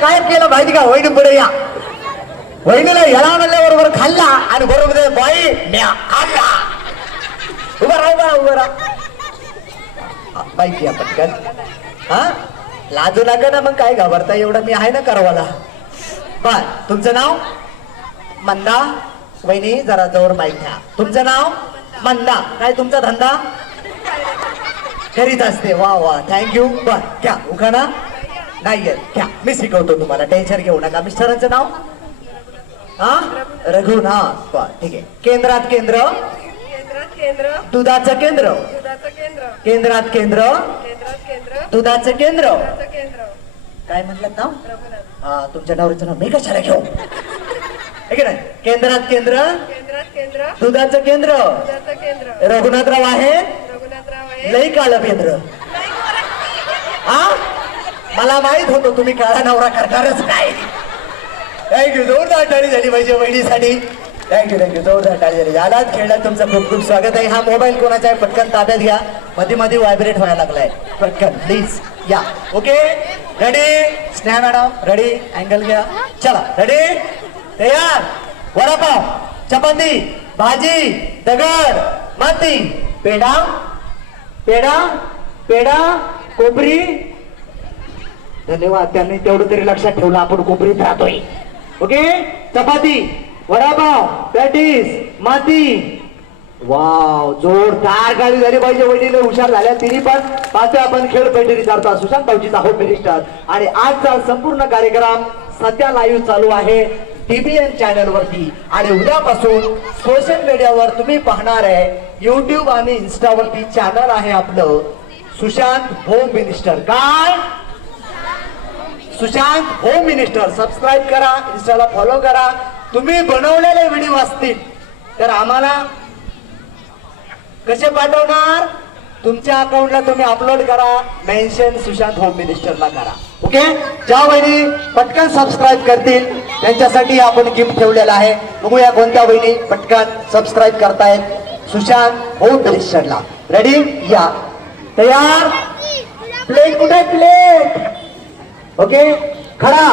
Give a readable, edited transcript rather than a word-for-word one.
काय केलं माहिती का? वहिनी पुढे या. वहिनीला याला म्हणल्याबरोबर खाल्ला आणि बरोबर बाई म्या खाल्ला. उभा राहा उभा राहा. बाईक या पटकन. हा लाजू नका ना, मग काय घाबरता एवढं, मी आहे ना करवाला. बर तुमचं नाव? मंदा. वहिनी जरा जवळ माईक घ्या. तुमचं नाव? मंदा. काय तुमचा धंदा? घरीच असते. वा वा थँक्यू. बर घ्या उखाणा. नाही येत घ्या, मी शिकवतो तुम्हाला, टेन्शन घेऊ नका. मिस्टरांचं नाव? हा रघुनाथ. बर ठीक आहे. केंद्रात केंद्र. दुधाचं केंद्र. केंद्रात केंद्र. दुधाचं केंद्र. काय म्हटलं नाव? हा तुमच्या नवऱ्याचं नाव मी कशाला घेऊ? केंद्रात केंद्र. दुधाचं केंद्र. रघुनाथराव आहे. लई काळ केंद्र. हा मला माहित होतं तुम्ही काळा नवरा करणारच काय. थँक्यू. जोरदार टाळी झाली पाहिजे वहिनीसाठी. Thank you thank you. जोरदार टाळी झाली. आलात खेळण्यात तुमचं खूप खूप स्वागत आहे. हा मोबाईल कोणाचा आहे पटकन ताब्यात घ्या. मध्ये मध्ये व्हायब्रेट व्हायला लागलाय. पटकन प्लीज या. Okay ready? Sneha madam ready? Angle घ्या. चला रेडी तयार. वडापाव, चपाती, भाजी, दगड, माती, पेढा. पेढा पेढा कोपरी. धन्यवाद, त्यांनी तेवढं तरी लक्षात ठेवलं आपण कोपरीत राहतोय. ओके चपाती, वडापाव, पॅटीस, माती. वाव जोरदार गाडी झाली पाहिजे. वडील हुशार झाल्या तिने पण. पाहतोय आपण खेळ पैठणी चालता सुशांत भाऊजीचा होम मिनिस्टर. आणि आजचा संपूर्ण कार्यक्रम सध्या लाईव्ह चालू आहे TBN चॅनल वरती. आणि उद्यापासून सोशल मीडियावर तुम्ही पाहणार आहे. युट्यूब आणि इन्स्टा वरती चॅनल आहे आपलं सुशांत होम मिनिस्टर. काय? Sushant home minister. सबस्क्राईब करा, इन्स्टाला फॉलो करा. तुम्ही बनवलेले व्हिडिओ असतील तर आम्हाला कसे पाठवणार? तुमच्या अकाउंटला तुम्ही अपलोड करा. मेन्शन सुशांत होम मिनिस्टरला करा. ओके ज्या वहिनी पटकन सबस्क्राईब करतील त्यांच्यासाठी आपण गिफ्ट ठेवलेला आहे. बघूया कोणत्या वहिनी पटकन सबस्क्राईब करतायत सुशांत होम मिनिस्टरला. रेडी? या. तयार? प्लेट कुठे? प्लेट. ओके खडा.